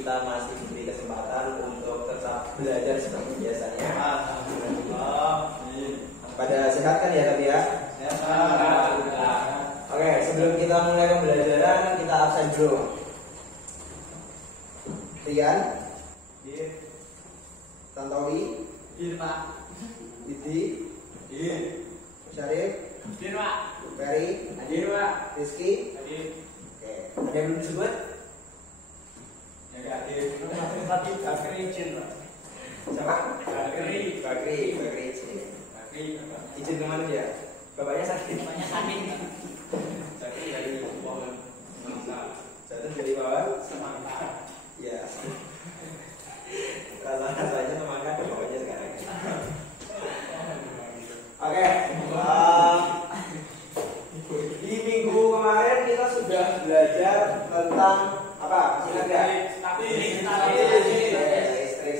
kita masih diberi kesempatan untuk tetap belajar seperti biasanya. Pada sehat kan ya tadi ya? Sehat. Oke, sebelum kita mulai pembelajaran kita absen dulu. Rian, Tantowi, Pak. Didi, Syarif, Ferry, Pak. Rizky. Oke, ada yang belum disebut? Bakri izin, Pak. Siapa? Bakri. Bakri izin kemana dia? Bapaknya sakit. Bakri dari pohon semangka. Jatuh dari bawah. Semangka. Ya. Rasanya semangat bapaknya sekarang. Oke. Di minggu kemarin kita sudah belajar tentang apa? Ingat nggak? Listrik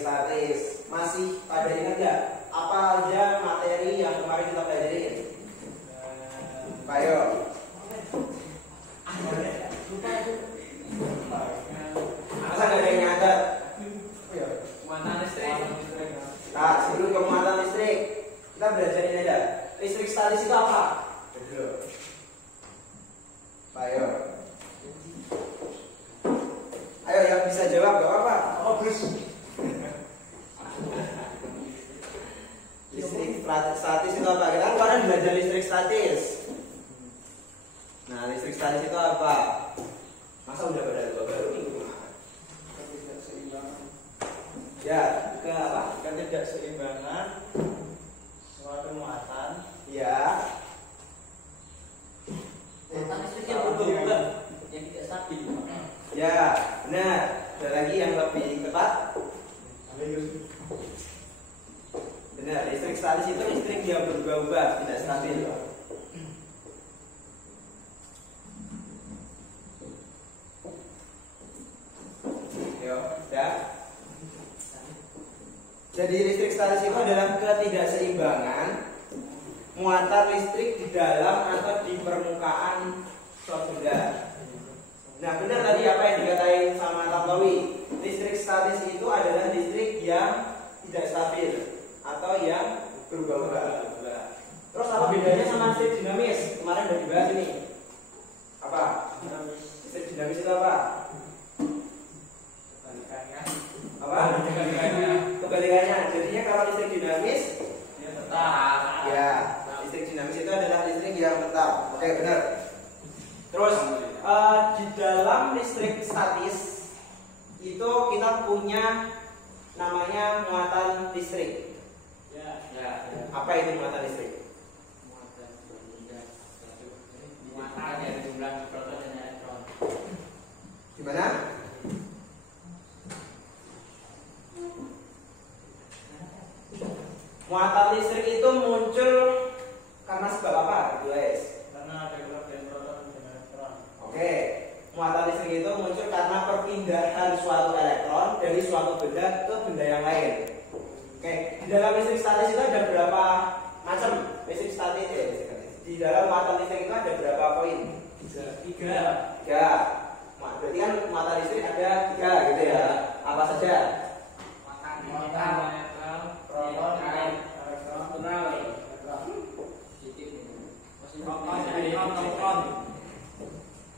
statis. Masih pada ingat nggak? Apa aja materi yang kemarin kita pelajarin? Ayo. Masa nggak ada yang nyadar? Muatan listrik. Nah, sebelum ke muatan listrik, kita belajar ini aja. Listrik statis itu apa? Ayo. Ayo yang bisa jawab gak apa-apa. Listrik statis itu apa? Kita kemarin belajar listrik statis. Nah, listrik statis itu apa? Masa udah pada lupa baru minggu kemarin? Ketidakseimbangan. Ya, ke apa? Ketidakseimbangan suatu muatan. Ya. Muatan listrik yang berubah-ubah, yang tidak stabil. Ya, benar. Ada lagi yang lebih tepat? Benar, listrik statis itu listrik yang berubah-ubah, tidak stabil. Ya. Jadi listrik statis itu adalah ketidakseimbangan muatan listrik di dalam atau di permukaan suatu benda. Nah, benar tadi apa yang dikatain sama Tantowi. Listrik statis itu adalah listrik yang tidak stabil atau yang berubah-ubah. Terus apa bedanya sama listrik dinamis? Kemarin udah dibahas ini. Apa? Listrik dinamis itu apa? Apa? Kebalikannya. Jadinya kalau listrik dinamis Dia tetap. ya, listrik dinamis itu adalah listrik yang tetap. Oke, benar. Terus di dalam listrik statis itu kita punya namanya muatan listrik. Ya. Apa itu muatan listrik? Muatan dari jumlah proton dan elektron. Gimana? Muatan listrik itu muncul karena sebab apa, guys? Karena ada kelebihan proton dan elektron. Oke, muatan listrik itu muncul karena perpindahan suatu elektron dari suatu benda ke benda yang lain. Oke, di dalam listrik statis itu ada berapa macam listrik statis? Di dalam muatan listrik itu ada berapa poin? Tiga. Berarti kan muatan listrik ada 3 gitu ya. Apa saja? Muatan netral, proton, elektron,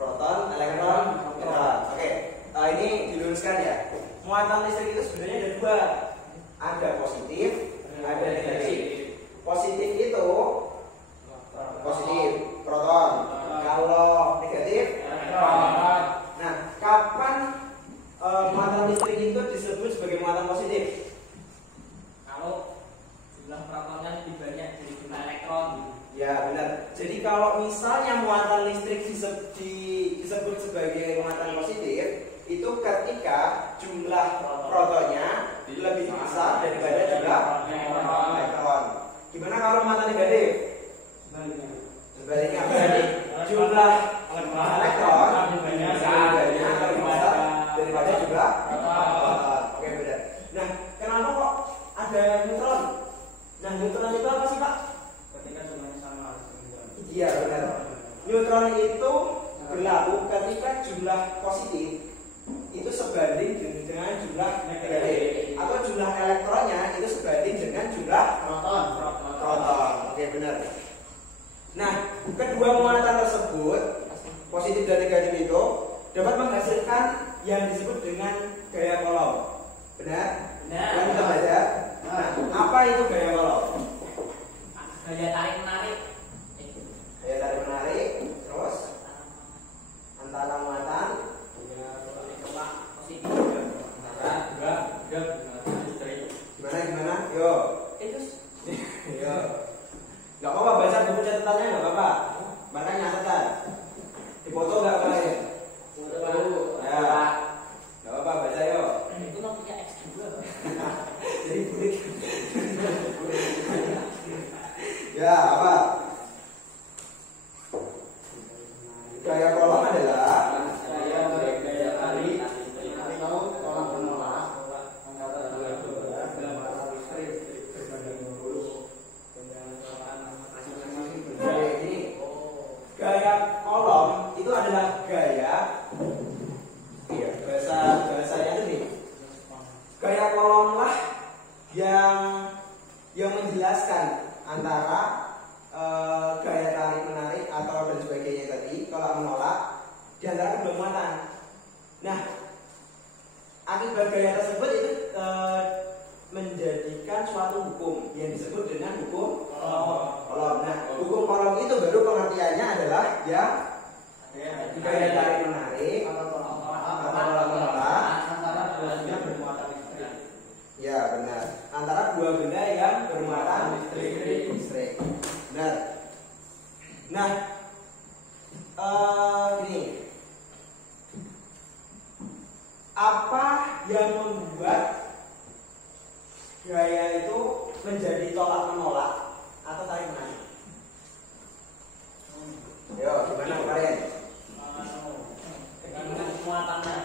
Proton, elektron, neutron. Oke, ini diluruskan ya. Muatan listrik itu sebenarnya ada 2. Ada positif, ada negatif. Positif itu positif, proton. Kalau negatif, elektron. nah, kapan muatan listrik itu disebut sebagai muatan positif? Kalau jumlah protonnya lebih banyak dari jumlah elektron. Ya, benar. Jadi kalau misalnya muatan listrik disebut sebagai muatan positif, itu ketika jumlah protonnya lebih besar daripada jumlah elektron. Gimana kalau muatan negatif? Sebaliknya, berarti jumlah elektron lebih besar daripada jumlah proton. Oke, benar. Nah, kenapa kok ada neutron? Nah, neutron itu apa sih, Pak? Ketika jumlahnya sama. Iya, benar. Neutron itu berlaku ketika jumlah positif itu sebanding dengan dengan jumlah negatif, atau jumlah elektronnya itu sebanding dengan jumlah proton. Oke, benar. Nah, kedua muatan tersebut, positif dan negatif itu dapat menghasilkan yang disebut dengan gaya Coulomb. Benar? Yang kita baca. Nah, apa itu gaya Coulomb? Gaya tarik menarik. Gaya tarik menarik. Terus antara muatan Positif. gimana? Yo. Yo. Gak apa-apa baca buku catatannya, gak apa-apa. Makanya catatan. Dipoto gak kalian? Ya. Gak apa-apa baca yo. Itu nomornya X2. Jadi bulik. Ya, apa? Gaya Coulomb adalah gaya tarik atau tolak menolak antara dua listrik berbanding lurus dengan kecepatan masing-masing. ini. Gaya Coulomb itu adalah gaya, iya, bahasanya itu nih. Gaya Coulomb lah yang menjelaskan antara gaya tarik menarik atau dan sebagainya tadi, tolak menolak di antara kedua muatan. Nah, akibat gaya tersebut itu menjadikan suatu hukum yang disebut dengan hukum Coulomb. Nah, hukum Coulomb itu baru pengertiannya adalah ya gaya tarik menarik atau tolak menolak Antara dua benda bermuatan listrik. ya benar, antara dua benda yang bermuatan listrik. Benar. Nah, ini apa yang membuat gaya itu menjadi tolak menolak atau tarik menarik? Yo, gimana kemarin? Dengan muatannya.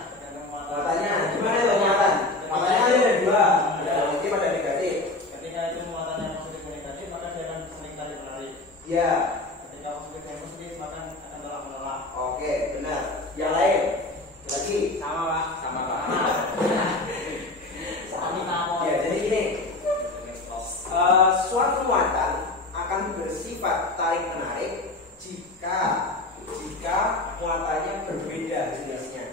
Muatannya, gimana itu muatan? Muatannya ada dua, ada positif ada negatif. Ketika itu muatannya positif dan negatif, maka dia akan saling tarik menarik. Ya, Ketika positif dan positif, maka akan tolak menolak. oke, benar. Yang lain lagi Sama Pak. sama Pak. Kami tahu. Ya, jadi gini, suatu muatan akan bersifat tarik menarik jika muatannya berbeda jenisnya.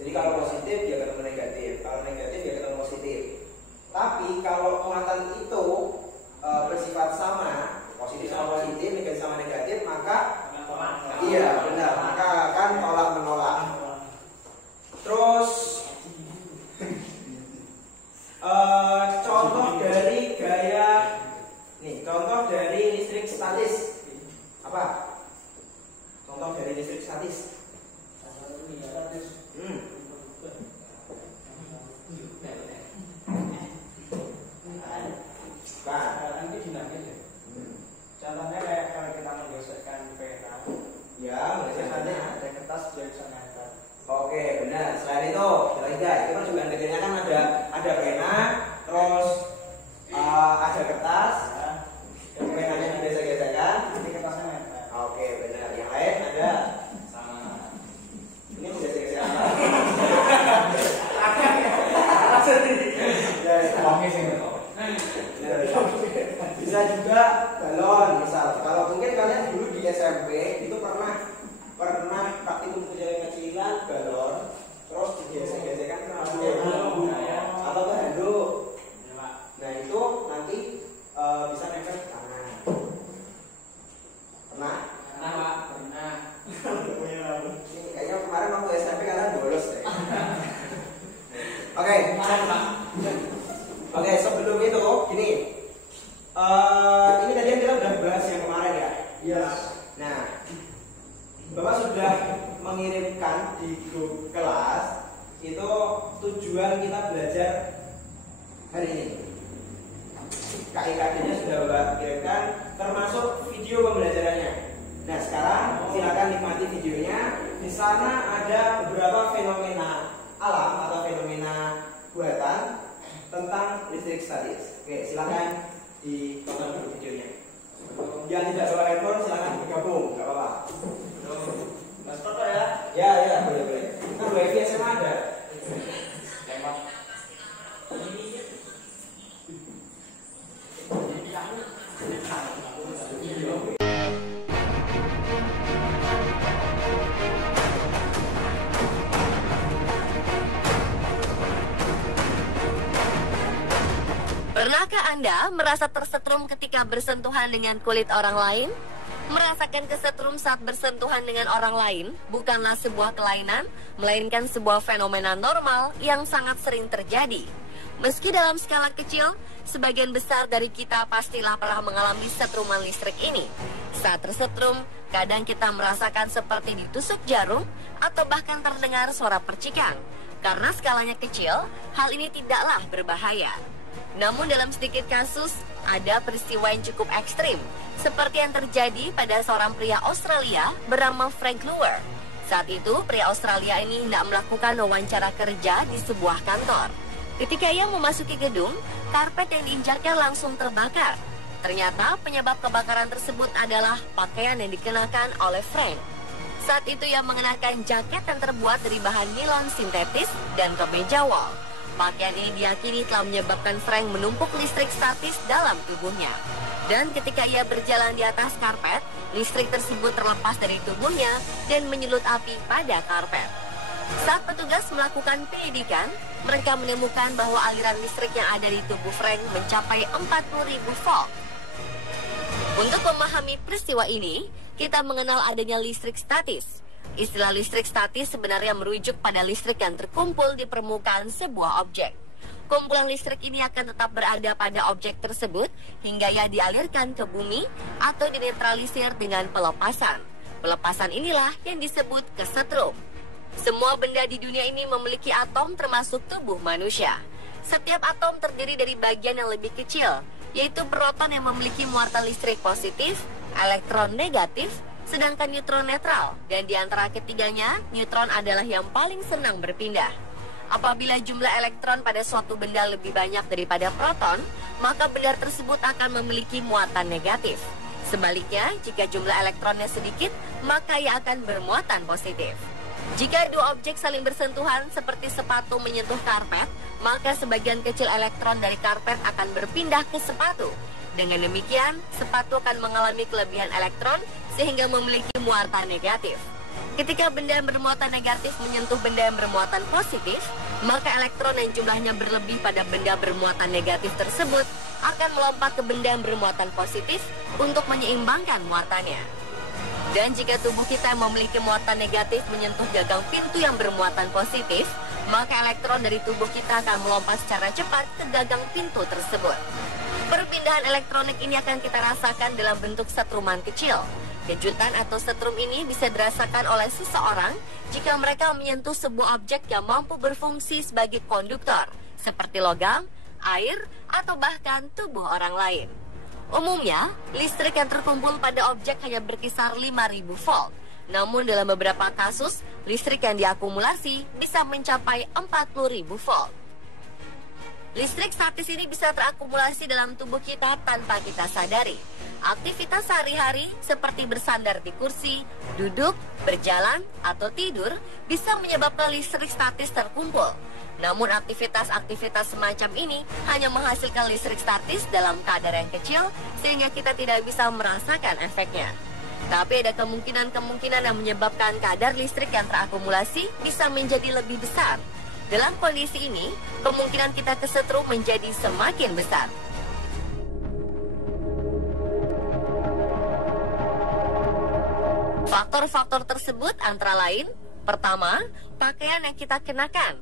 Jadi kalau positif dia ketemu negatif, kalau negatif dia ketemu positif. Tapi kalau muatan itu bersifat sama, positif sama positif, negatif sama negatif, maka iya benar, maka akan tolak menolak. Terus contoh dari gaya nih, contoh dari listrik statis apa? Contoh dari listrik statis. Nanti dinamis ya. Contohnya kayak kalau kita menggeserkan pena, Ya, biasanya ada kertas dia bisa nempel. oke, benar. Selain itu, itu kan juga kerjanya kan ada pena, terus ada kertas, dan penanya digesek-gesekkan. Nanti kertasnya nempel. Oke, benar. Yang lain ada Sama. ini menggesek-gesek apa? Bisa juga balon, misal. Kalau mungkin kalian dulu di SMP itu pernah praktikum kecil-kecilan balon, terus digesek-gesekkan ke rambut atau ke handuk. Nah itu nanti bisa nempel di tangan. Pernah? Pernah. Ini kayaknya kemarin waktu SMP kalian bolos deh. Oke. Oke, sebelum itu gini. Ini tadi yang kita udah bahas yang kemarin ya. Iya. Nah, Bapak sudah mengirimkan di grup kelas itu tujuan kita belajar hari ini. KIKD-nya sudah Bapak kirimkan, termasuk video pembelajarannya. Nah, sekarang silakan nikmati videonya. Di sana ada beberapa fenomena alam atau fenomena buatan tentang listrik statis. Oke, silakan ditonton dulu videonya. Yang tidak bawa handphone silakan bergabung, nggak apa-apa. Mas Toto ya. Ya, boleh. Kan wifi SMA ada. Lemot. Pernahkah Anda merasa tersetrum ketika bersentuhan dengan kulit orang lain? Merasakan kesetrum saat bersentuhan dengan orang lain bukanlah sebuah kelainan, melainkan sebuah fenomena normal yang sangat sering terjadi. Meski dalam skala kecil, sebagian besar dari kita pastilah pernah mengalami setruman listrik ini. Saat tersetrum, kadang kita merasakan seperti ditusuk jarum atau bahkan terdengar suara percikan. Karena skalanya kecil, hal ini tidaklah berbahaya. Namun dalam sedikit kasus, ada peristiwa yang cukup ekstrim, seperti yang terjadi pada seorang pria Australia bernama Frank Luer. Saat itu, pria Australia ini hendak melakukan wawancara kerja di sebuah kantor. Ketika ia memasuki gedung, karpet yang diinjaknya langsung terbakar. Ternyata penyebab kebakaran tersebut adalah pakaian yang dikenakan oleh Frank. Saat itu ia mengenakan jaket yang terbuat dari bahan nilon sintetis dan kemeja wol. Pakaian ini diyakini telah menyebabkan Frank menumpuk listrik statis dalam tubuhnya. Dan ketika ia berjalan di atas karpet, listrik tersebut terlepas dari tubuhnya dan menyulut api pada karpet. Saat petugas melakukan penyelidikan, mereka menemukan bahwa aliran listrik yang ada di tubuh Frank mencapai 40.000 volt. Untuk memahami peristiwa ini, kita mengenal adanya listrik statis. Istilah listrik statis sebenarnya merujuk pada listrik yang terkumpul di permukaan sebuah objek. Kumpulan listrik ini akan tetap berada pada objek tersebut hingga ia dialirkan ke bumi atau dinetralisir dengan pelepasan. Pelepasan inilah yang disebut kesetrum. Semua benda di dunia ini memiliki atom termasuk tubuh manusia. Setiap atom terdiri dari bagian yang lebih kecil, yaitu proton yang memiliki muatan listrik positif, elektron negatif, sedangkan neutron netral, dan di antara ketiganya, neutron adalah yang paling senang berpindah. Apabila jumlah elektron pada suatu benda lebih banyak daripada proton, maka benda tersebut akan memiliki muatan negatif. Sebaliknya, jika jumlah elektronnya sedikit, maka ia akan bermuatan positif. Jika dua objek saling bersentuhan seperti sepatu menyentuh karpet, maka sebagian kecil elektron dari karpet akan berpindah ke sepatu. Dengan demikian, sepatu akan mengalami kelebihan elektron sehingga memiliki muatan negatif. Ketika benda yang bermuatan negatif menyentuh benda yang bermuatan positif, maka elektron yang jumlahnya berlebih pada benda bermuatan negatif tersebut akan melompat ke benda yang bermuatan positif untuk menyeimbangkan muatannya. Dan jika tubuh kita yang memiliki muatan negatif menyentuh gagang pintu yang bermuatan positif, maka elektron dari tubuh kita akan melompat secara cepat ke gagang pintu tersebut. Perpindahan elektronik ini akan kita rasakan dalam bentuk setruman kecil. Kejutan atau setrum ini bisa dirasakan oleh seseorang jika mereka menyentuh sebuah objek yang mampu berfungsi sebagai konduktor, seperti logam, air, atau bahkan tubuh orang lain. Umumnya, listrik yang terkumpul pada objek hanya berkisar 5.000 volt. Namun dalam beberapa kasus, listrik yang diakumulasi bisa mencapai 40.000 volt. Listrik statis ini bisa terakumulasi dalam tubuh kita tanpa kita sadari. Aktivitas sehari-hari seperti bersandar di kursi, duduk, berjalan, atau tidur bisa menyebabkan listrik statis terkumpul. Namun aktivitas-aktivitas semacam ini hanya menghasilkan listrik statis dalam kadar yang kecil sehingga kita tidak bisa merasakan efeknya. Tapi ada kemungkinan-kemungkinan yang menyebabkan kadar listrik yang terakumulasi bisa menjadi lebih besar. Dalam kondisi ini, kemungkinan kita kesetrum menjadi semakin besar. Faktor-faktor tersebut antara lain, pertama, pakaian yang kita kenakan.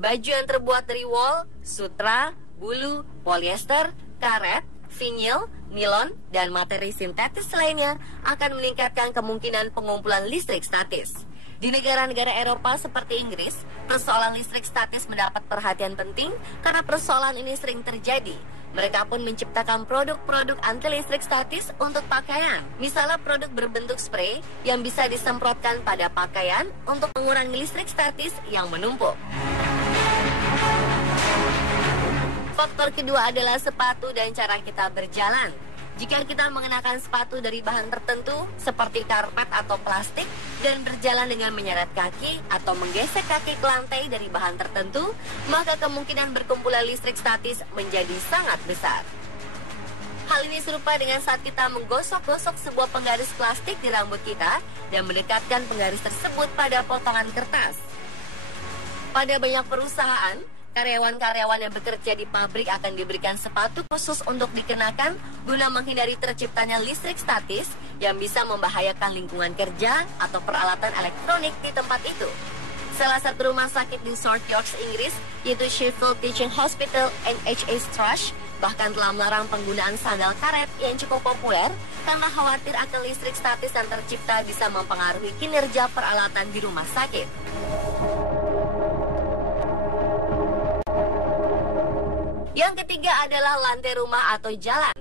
Baju yang terbuat dari wol, sutra, bulu, polyester, karet, vinil, nilon, dan materi sintetis lainnya akan meningkatkan kemungkinan pengumpulan listrik statis. Di negara-negara Eropa seperti Inggris, persoalan listrik statis mendapat perhatian penting karena persoalan ini sering terjadi. Mereka pun menciptakan produk-produk anti listrik statis untuk pakaian. Misalnya produk berbentuk spray yang bisa disemprotkan pada pakaian untuk mengurangi listrik statis yang menumpuk. Faktor kedua adalah sepatu dan cara kita berjalan. Jika kita mengenakan sepatu dari bahan tertentu seperti karpet atau plastik dan berjalan dengan menyeret kaki atau menggesek kaki ke lantai dari bahan tertentu, maka kemungkinan berkumpulan listrik statis menjadi sangat besar. Hal ini serupa dengan saat kita menggosok-gosok sebuah penggaris plastik di rambut kita dan mendekatkan penggaris tersebut pada potongan kertas. Pada banyak perusahaan, Karyawan-karyawan yang bekerja di pabrik akan diberikan sepatu khusus untuk dikenakan guna menghindari terciptanya listrik statis yang bisa membahayakan lingkungan kerja atau peralatan elektronik di tempat itu. Salah satu rumah sakit di South York, Inggris, yaitu Sheffield Teaching Hospital NHS Trust, bahkan telah melarang penggunaan sandal karet yang cukup populer karena khawatir akan listrik statis yang tercipta bisa mempengaruhi kinerja peralatan di rumah sakit. Yang ketiga adalah lantai rumah atau jalan.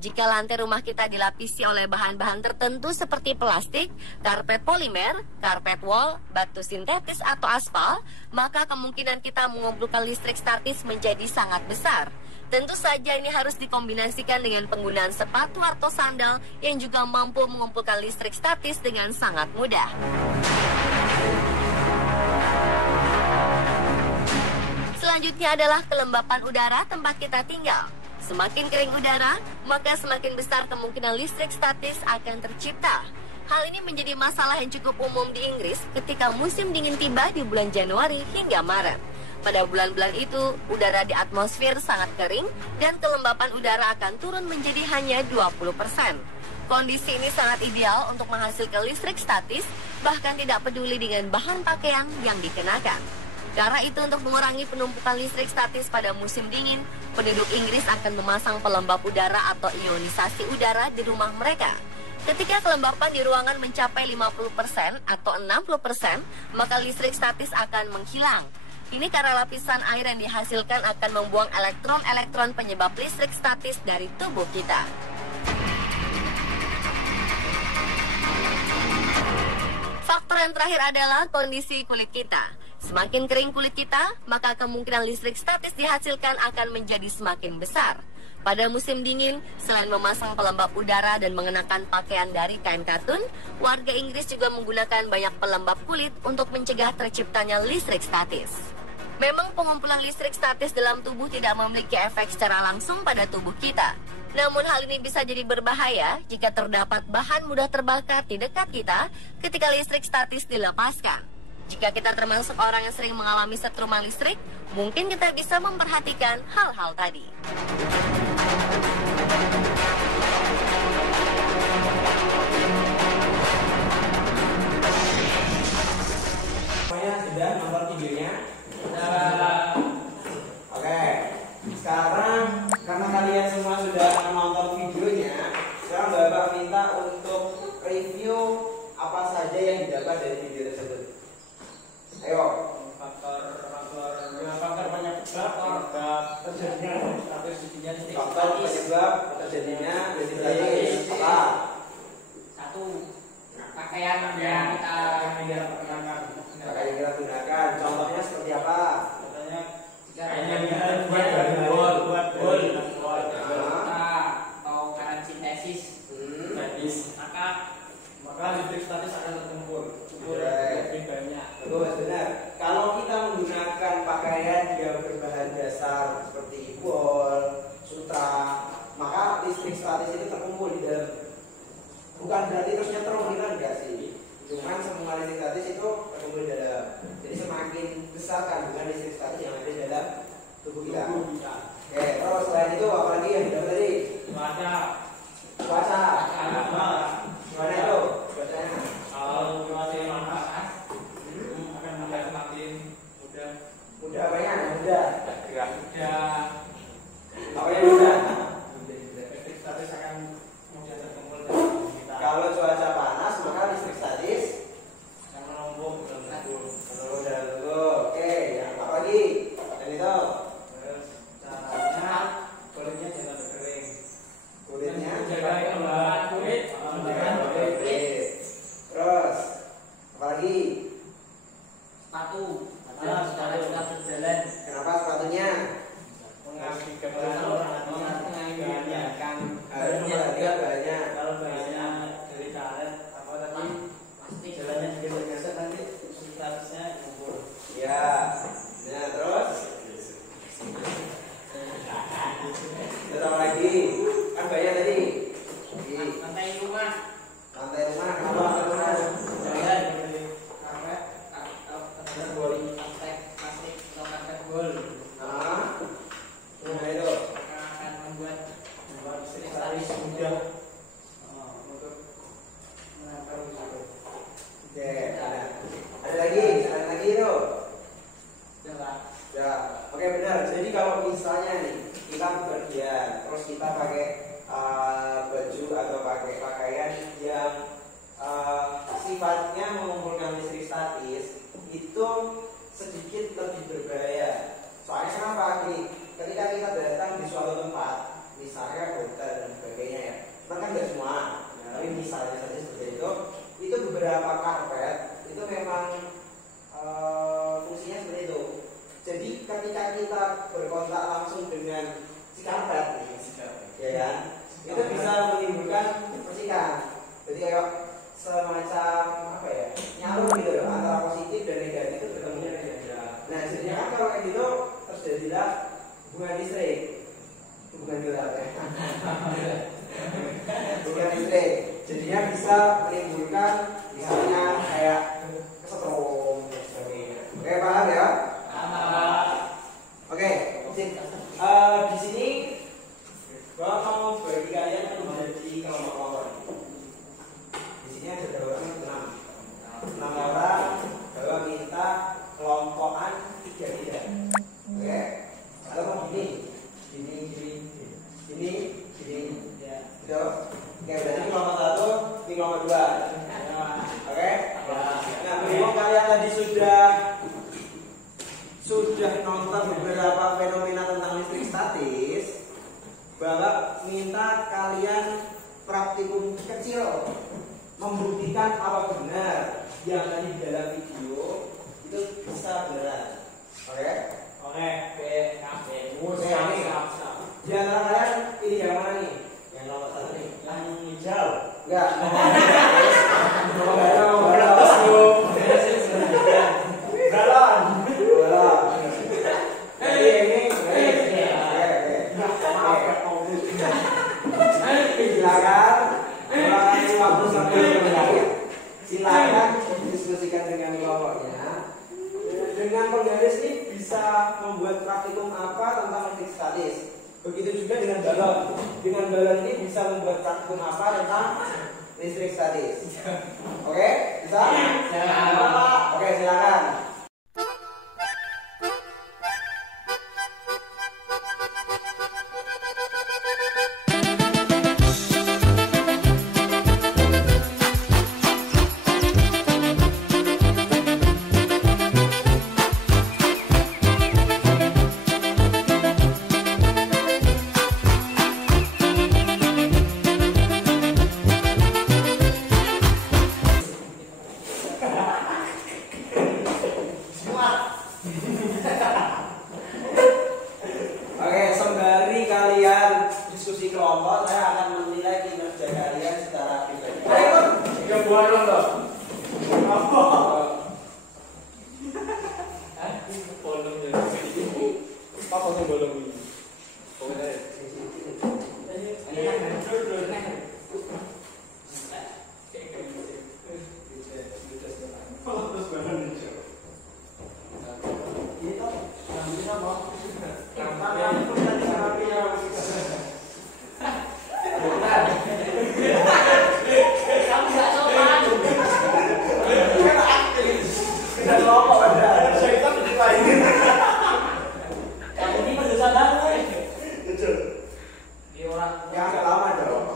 Jika lantai rumah kita dilapisi oleh bahan-bahan tertentu seperti plastik, karpet polimer, karpet wall, batu sintetis atau aspal, maka kemungkinan kita mengumpulkan listrik statis menjadi sangat besar. Tentu saja ini harus dikombinasikan dengan penggunaan sepatu atau sandal yang juga mampu mengumpulkan listrik statis dengan sangat mudah. Selanjutnya adalah kelembapan udara tempat kita tinggal. Semakin kering udara, maka semakin besar kemungkinan listrik statis akan tercipta. Hal ini menjadi masalah yang cukup umum di Inggris ketika musim dingin tiba di bulan Januari hingga Maret. Pada bulan-bulan itu, udara di atmosfer sangat kering dan kelembapan udara akan turun menjadi hanya 20%. Kondisi ini sangat ideal untuk menghasilkan listrik statis, bahkan tidak peduli dengan bahan pakaian yang dikenakan. Karena itu, untuk mengurangi penumpukan listrik statis pada musim dingin, penduduk Inggris akan memasang pelembab udara atau ionisasi udara di rumah mereka. Ketika kelembapan di ruangan mencapai 50% atau 60%, maka listrik statis akan menghilang. Ini karena lapisan air yang dihasilkan akan membuang elektron-elektron penyebab listrik statis dari tubuh kita. Faktor yang terakhir adalah kondisi kulit kita. Semakin kering kulit kita, maka kemungkinan listrik statis dihasilkan akan menjadi semakin besar. Pada musim dingin, selain memasang pelembab udara dan mengenakan pakaian dari kain katun, warga Inggris juga menggunakan banyak pelembab kulit untuk mencegah terciptanya listrik statis. Memang pengumpulan listrik statis dalam tubuh tidak memiliki efek secara langsung pada tubuh kita. Namun hal ini bisa jadi berbahaya jika terdapat bahan mudah terbakar di dekat kita ketika listrik statis dilepaskan. Jika kita termasuk orang yang sering mengalami setruman listrik, mungkin kita bisa memperhatikan hal-hal tadi. Semuanya sudah nonton videonya? Oke. Sekarang karena kalian semua sudah menonton videonya, sekarang Bapak minta untuk review apa saja yang didapat dari video tersebut. Ayo. Faktor penyebab terjadinya status giginya listrik. Faktor penyebab terjadinya listrik statis. Apa? Satu, pakaian yang kita gunakan. Pakaian yang kita gunakan. Contohnya seperti apa? Contohnya yang buat bol atau karet sintesis. Maka listrik statis akan terkumpul lebih banyak. Betul, benar. Kalau kita menggunakan pakaian yang berbahan dasar seperti wol, sutra, maka listrik statis itu terkumpul di dalam. Bukan berarti terus nyetrum, kita enggak sih. Cuman semua listrik statis itu terkumpul di dalam. Jadi semakin besar kandungan listrik statis yang ada di dalam tubuh kita. Oke, terus selain itu apa lagi yang didapat tadi? Cuaca. Gimana itu? Cuacanya? Kalau cuaca yang panas akan semakin mudah. Mudah apa ya? Mudah. Apa yang mudah? Listrik statis akan mudah terkumpul dalam tubuh kita. Kalau cuaca panas maka listrik statis Yang menumpuk dalam tubuh. dalam tubuh. Oke, yang apa lagi? Dan itu Terus caranya kulitnya jangan berkering. kulitnya Menjaga kelembapan kulit. Terus apa lagi? Sepatu secara kita berjalan. Kenapa sepatunya? Mengasih Mengakibatkan Harus memperhatikan bahannya. Kalau bahannya dari karet apa tadi plastik. jalannya digesek-gesek nanti statusnya gugur. Ya. Nah, terus apa lagi? Kan banyak tadi. Lantai rumah. Lantai rumah, kenapa lantai rumah? Jalan dari Karpet. bol. Plastik atau karpet bol. Oke benar. Jadi kalau misalnya nih kita bepergian, terus kita pakai baju atau pakai pakaian yang sifatnya mengumpulkan listrik statis, itu sedikit lebih berbahaya. Soalnya kenapa? Gini, ketika kita datang di suatu tempat, misalnya hotel dan sebagainya ya, kan nggak semua, tapi misalnya saja seperti itu beberapa karpet itu memang fungsinya seperti itu. Jadi ketika kita berkontak langsung dengan si karpet, ya kan, itu bisa menimbulkan percikan. Jadi kayak semacam apa ya, nyalur gitu loh, antara positif dan negatif itu bertemu. Nah, jadinya kan kalau kayak gitu terjadilah hubungan listrik, bukan gelap ya, hubungan listrik. Jadinya bisa menimbulkan misalnya kayak kesetrum dan sebagainya. Oke, paham ya? Oke, di sini gua mau bagi kalian menjadi kelompok-kelompok. Di sini ada orang 6 orang. Bahwa minta kelompokan 3. Oke, atau mau gini. Gitu. Oke, berarti kelompok 1, ini kelompok 2. Oke. Nah, berhubung kalian tadi sudah nonton beberapa fenomena tentang listrik statis, bahwa minta kalian praktikum kecil membuktikan apa benar yang tadi dalam video itu bisa benar. Oke? Oke. Di antara kalian pilih yang mana nih? Yang nomor 1 nih? Yang hijau? Enggak. Galon. Silakan diskusikan dengan kelompoknya. Dengan penggaris ini bisa membuat praktikum apa tentang listrik statis. Begitu juga dengan balon. Dengan balon ini bisa membuat praktikum apa tentang listrik statis. Oke, bisa? Oke, silakan. Yang agak lama dong.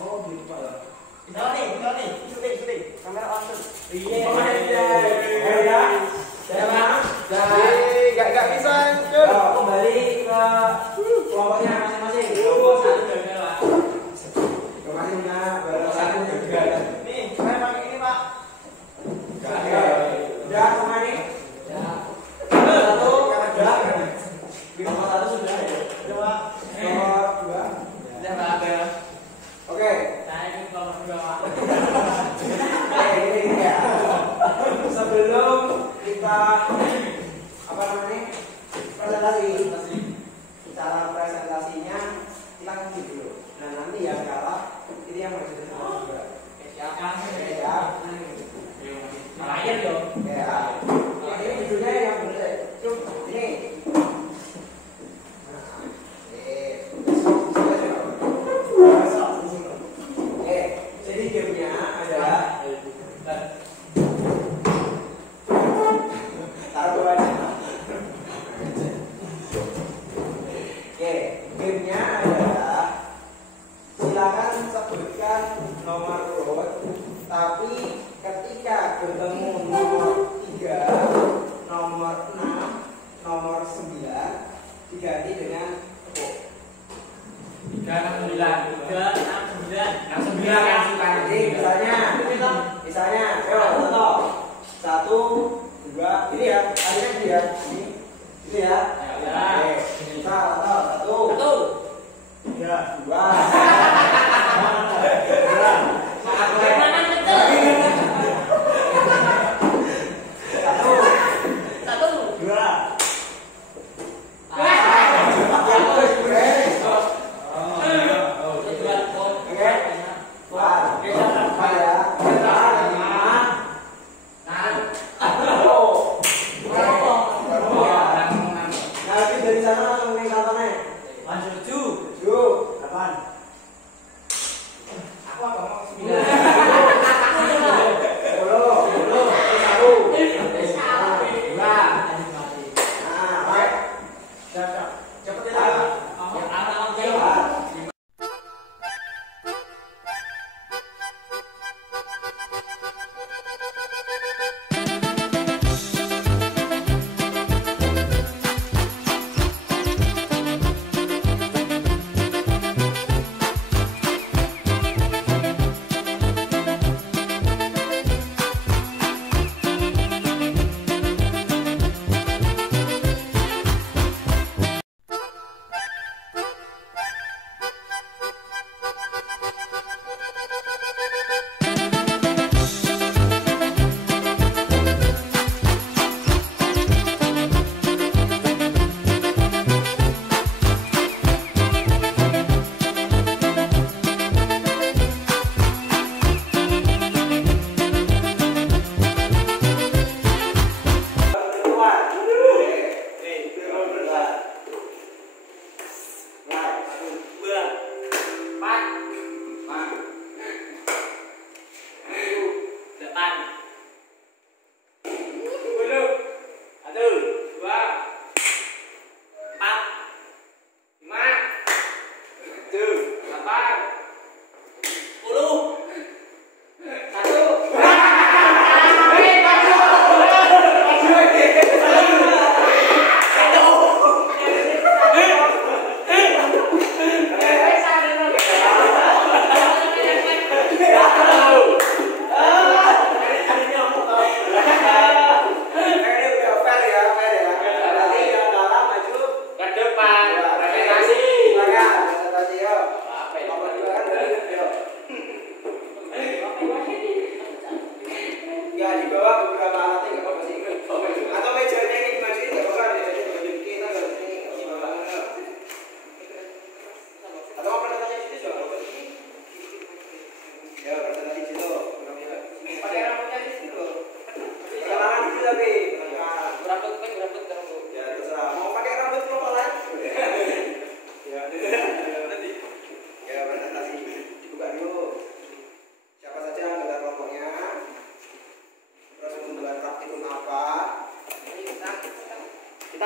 Oh, gitu Pak ya. Kita nih, syuting. Kamera langsung. Iya. Ya. Jadi enggak bisa hancur. Kembali ke kelompoknya masing-masing. Kelompok satu gagal, Pak. Kemarinnya baru satu gagal. Nih, saya pakai ini, Pak. Gagal. Udah semua nih? Ya. Satu, udah. Nomor satu sudah ya. Coba. Nomor dua. Sudah Pak. Oke. Saya ikut nomor 2 Pak. Ini ya. Sebelum kita apa namanya presentasi, cara presentasinya kita kunci dulu. Nah nanti yang kalah ini yang harus disebut juga. Silakan. Ya. Air yo. Ya. Ini judulnya yang benar. Cuk, ini. Oke, jadi gamenya adalah taruh bawahnya. Oke, gamenya adalah silakan sebutkan nomor urut, tapi ketika bertemu nomor 3, nomor 6, nomor 9 diganti dengan tepuk. 3, 6, 9. Jadi misalnya, ayo contoh 1, 2, ini ya, akhirnya dia ini ya. Oke, kita contoh 1, 2. Bagaimana betul? 1. 2.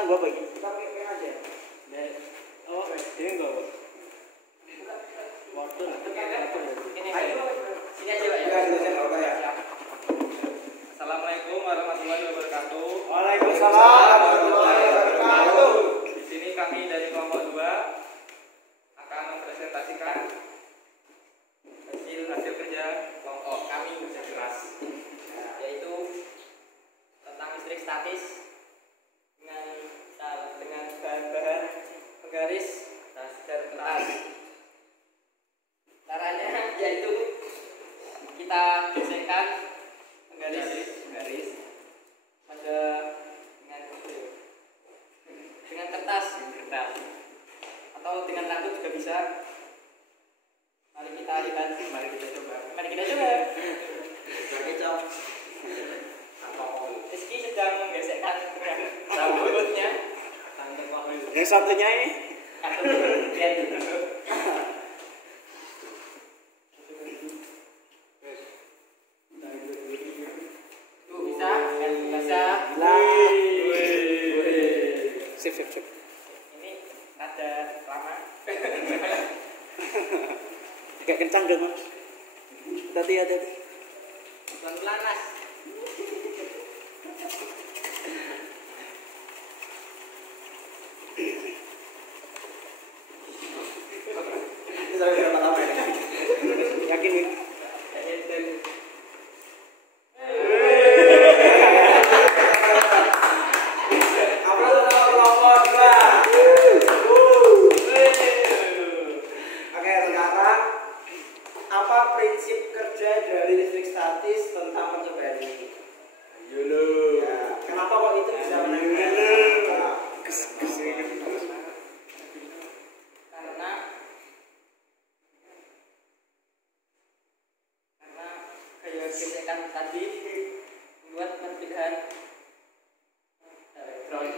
gua bagi. Kita pakai aja. Oh, ini enggak. Waduh. Sini aja Pak ya. Assalamualaikum warahmatullahi wabarakatuh. Waalaikumsalam warahmatullahi wabarakatuh. Di sini kami dari kelompok 2 akan mempresentasikan hasil kerja kelompok kami kerja keras, yaitu tentang listrik statis dengan bahan-bahan penggaris dan kertas. Caranya yaitu kita gesekkan penggaris pada dengan kertas atau dengan rambut juga bisa. Mari kita lihat, mari kita coba. Rizky sedang menggesekkan rambutnya. Yang satunya ini Lihat dulu. Bisa. Sip. Ini ada lama. Agak kencang dong. Hati-hati. Pelan-pelan Mas. Ini sampai berapa lama ya? Yakin nih? Apa prinsip kerja dari listrik statis tentang percobaan ini? Ya, kenapa kok itu bisa menangkan? Karena gaya gesekan tadi membuat perpindahan elektron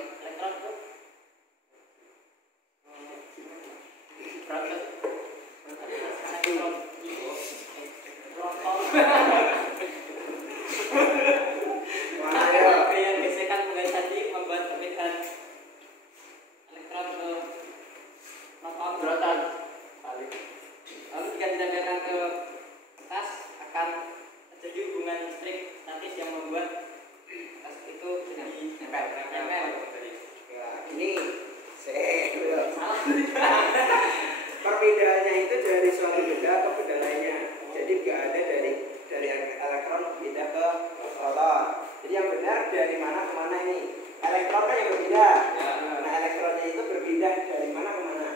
gaya gesekan penggaris tadi membuat perpindahan elektron ke proton. Lalu jika ditempelkan ke tas akan terjadi hubungan listrik statis yang membuat tas itu jadi nempel. Ya, ini perpindahannya itu dari suatu benda ke benda lainnya. Jadi nggak ada dari elektron pindah ke proton. Jadi yang benar dari mana ke mana ini? Elektron kan yang berpindah. Nah, elektronnya itu berpindah dari mana ke mana?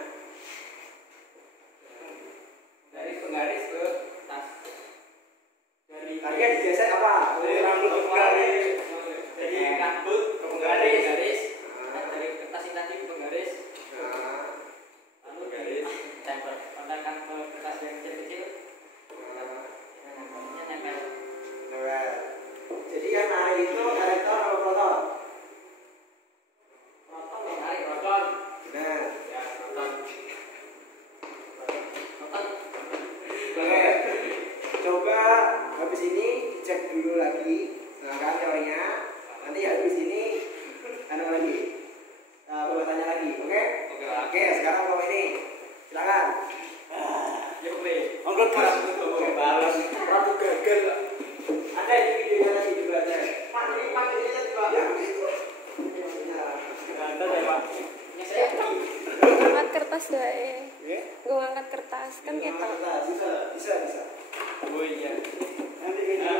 Dari penggaris ke tas. Tadi yang digesek apa? Dari rambut ke penggaris. Dari rambut ke penggaris. Dari kertas ini tadi penggaris. Lalu tempelkan ke kertas yang kecil-kecil. Nempel. Jadi yang narik itu elektron atau proton? Proton yang narik proton. Benar. Ya, proton. Oke. Coba habis ini cek dulu lagi. Nah, kan teorinya. Nanti habis ini lagi. Pembahasannya lagi. Oke? Oke, sekarang kalau ini silakan. Ya boleh. Monggo Gus. Balas. Rambut gagal. Ada di videonya tadi juga ada. Pak, ini panggilnya juga. Ya, itu. Ada ya, Pak. Ngangkat kertas doae. Ya. Gue ngangkat kertas kan kita. Bisa. Oh iya. Nanti video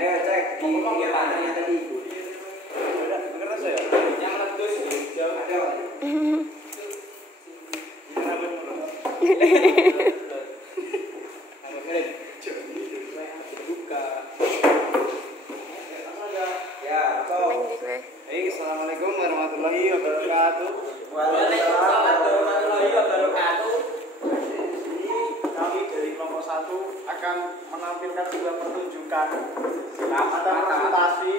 ayo cek di videonya tadi. Kertas ya? Yang letus jauh. Ada. Ya, Neng di gue. Assalamualaikum warahmatullahi wabarakatuh. Waalaikumsalam warahmatullahi wabarakatuh. Kami dari kelompok 1 akan menampilkan sebuah pertunjukan atau presentasi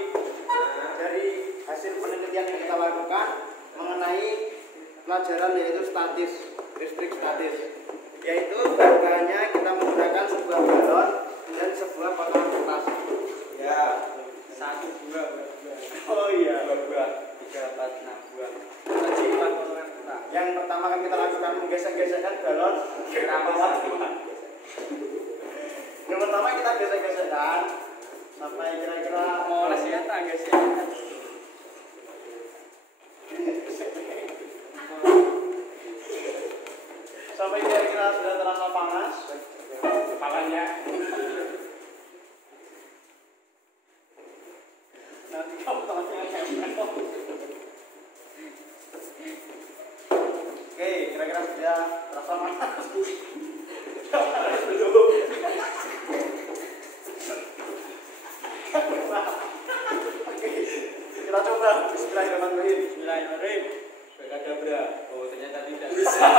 dari hasil penelitian yang kita lakukan mengenai pelajaran yaitu listrik statis, yaitu bahannya kita menggunakan sebuah galon dan sebuah potongan kertas. Ya. 1, 2, 3, Oh iya. 4, 6 buah. Jadi, yang pertama akan kita lakukan dengan menggesek-gesekkan balon ke bawah. Yang pertama kita gesek-gesekkan sampai kira-kira Moles ya tak guys ya. sampai kira-kira sudah terasa panas. Kepalanya. Nanti kamu tangannya nempel. Oke, kira-kira sudah terasa panas. Dulu. Oke, kita coba. Bismillahirrahmanirrahim. Bismillahirrahmanirrahim. Berkadabra. Oh, ternyata tidak bisa.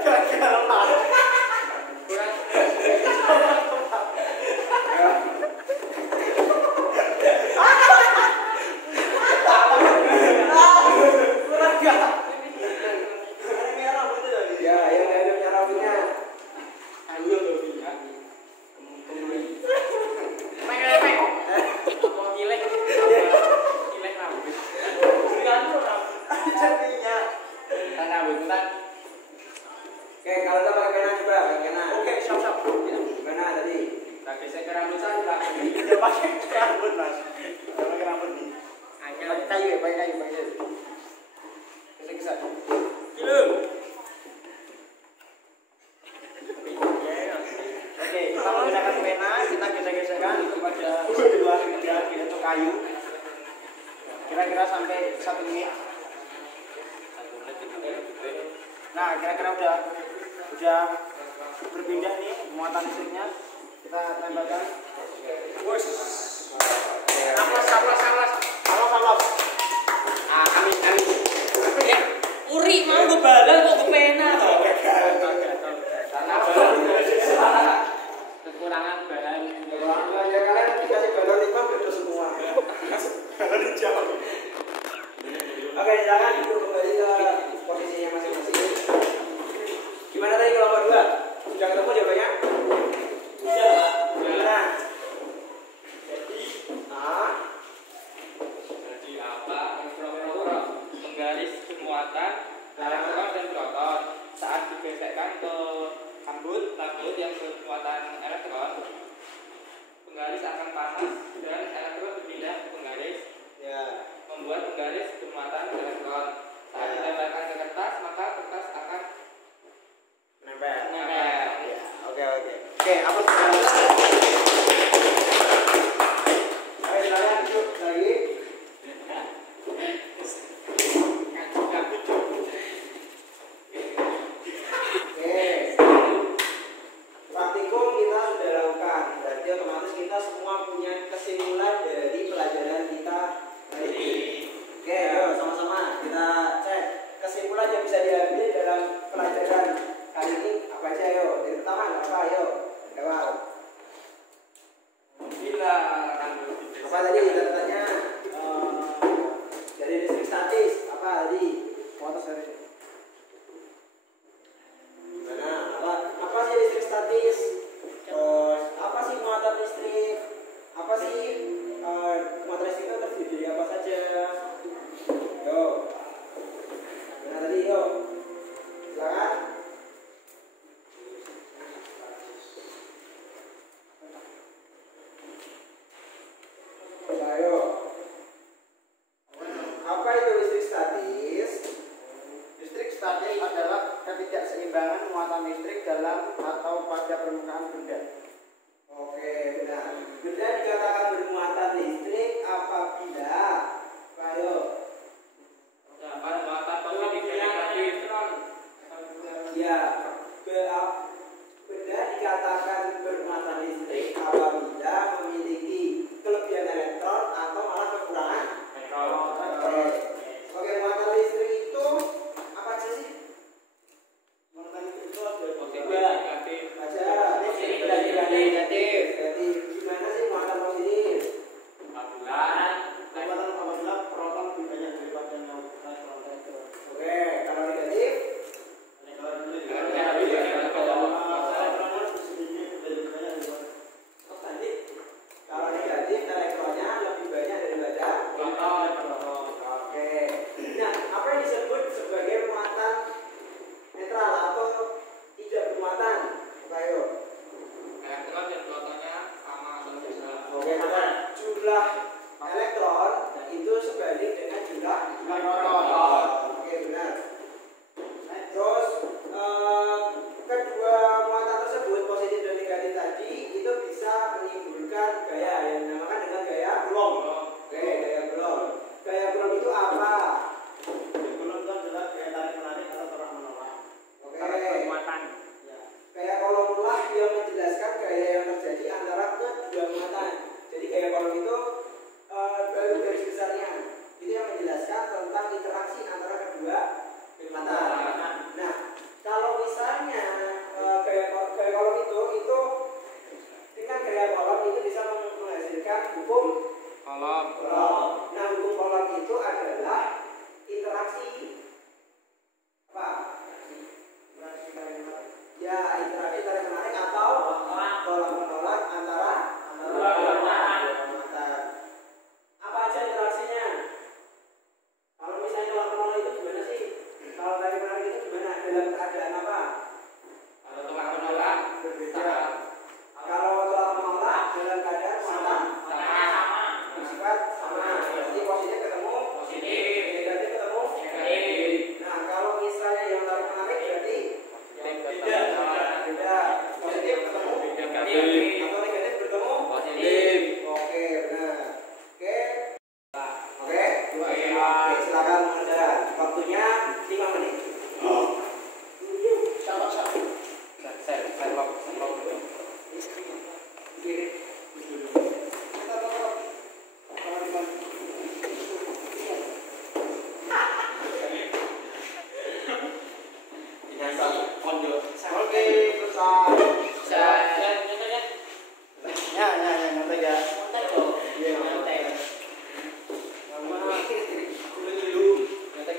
Kira-kira lepas. Kurang. Ya, yang ada nyarawinya. Ayo tuh ya. Mek. Apa kilek? Kilek rambut. Bukan rambut. Jadinya. Kan rambut kan. Oke, kalau kita pakai pena coba, pakai pena. Oke, siap-siap. Gimana tadi? Tak gesek ke rambut saya. Tidak pakai rambut, Mas. Tidak pakai rambut nih. Angel. Pakai kayu. Gesek-gesek. Kilo. Oke, kita menggunakan pena, kita gesek-gesekkan kepada sebuah media yaitu kayu. Kira-kira sampai 1 menit. Nah, kira-kira udah berpindah nih muatan listriknya. Kita tempelkan. Bos. Salas. Awas. Amin. Ya, uri mau gue balan kok ke pena toh. Karena kekurangan bahan. Ya kalian dikasih balon 5 beda semua. Balon hijau. Oke, silakan duduk kembali ke posisinya masing-masing. Gimana tadi kelompok 2? Sudah ketemu jawabannya? Sudah. Gimana? Jadi apa? Menggaris muatan elektron dan proton saat digesekkan ke lambut yang bermuatan elektron, penggaris akan panas dan elektron berpindah ke penggaris. Ya. Membuat penggaris bermuatan elektron. Saat ditempelkan ke kertas, maka kertas akan Nempel. nempel. Ya, oke. Oke, apa ayo silakan duduk lagi. Oke. Praktikum kita sudah lakukan. Berarti otomatis kita semua punya kesimpulan dari pelajaran kita hari ini. Oke, ayo sama-sama kita cek kesimpulan yang bisa diambil dalam pelajaran kali ini apa aja, ayo. Dari pertama nggak apa, ayo. Jawab. Bila Apa tadi catatannya? Dari listrik statis apa tadi? Muatan dari Gimana? Apa sih listrik statis? Terus apa sih muatan listrik? Apa sih muatan listrik itu terdiri dari apa saja? Yo. Gimana tadi, yo? Silakan. Ayo. Apa itu listrik statis? listrik statis adalah ketidakseimbangan muatan listrik dalam atau pada permukaan benda. Oke, benar. Benda dikatakan bermuatan listrik apabila ayo. pada muatan positif negatif. Ya, benda dikatakan bermuatan listrik apabila memiliki kelebihan elektron atau malah kekurangan. Oke, muatan listrik itu apa aja sih? Muatan listrik itu ada Positif Dua. negatif. Baca. Positif dan negatif. Jadi gimana sih muatan positif? Bulan. muatan apabila proton lebih banyak daripada neutron. Oke, kalau negatif? Kalau negatif elektronnya lebih banyak daripada. Oke. Nah, apa yang disebut sebagai muatan Ya, interaksi tarik menarik atau tolak menolak antara dua muatan. Apa aja interaksinya? Kalau misalnya tolak menolak itu gimana sih? Kalau tarik menarik itu gimana? Dalam keadaan apa? Kalau tolak menolak Berbeda. Kalau tolak menolak dalam keadaan muatan bersifat sama. Berarti posisinya ketemu positif, negatif ketemu negatif. Nah, kalau misalnya yang tarik menarik berarti beda. Positif ketemu Negatif. atau negatif bertemu Positif. Oke, benar. Oke. Oke. Oke. Oke, silakan mengendarat. Waktunya 5 menit. Saya lock. Oke, selesai. Ya, nyantai ya. Iya, nyantai.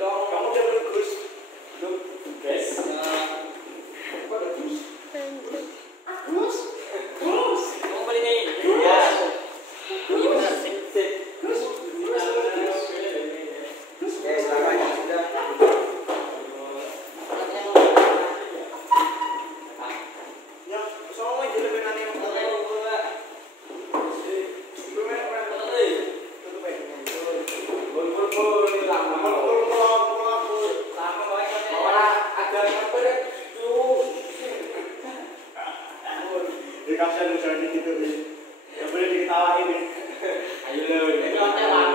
Kamu udah belum Gus? Belum. Guys. Kok ada Gus? Gus? Gus? Kamu beli nih. Ya. Iya benar, sip. Gus? Oke, silakan yang sudah. Ya, soalnya jadi benar nih. Dikasih jangan gitu nih. Ya boleh diketawain nih. Ayo lo, ini konten lah.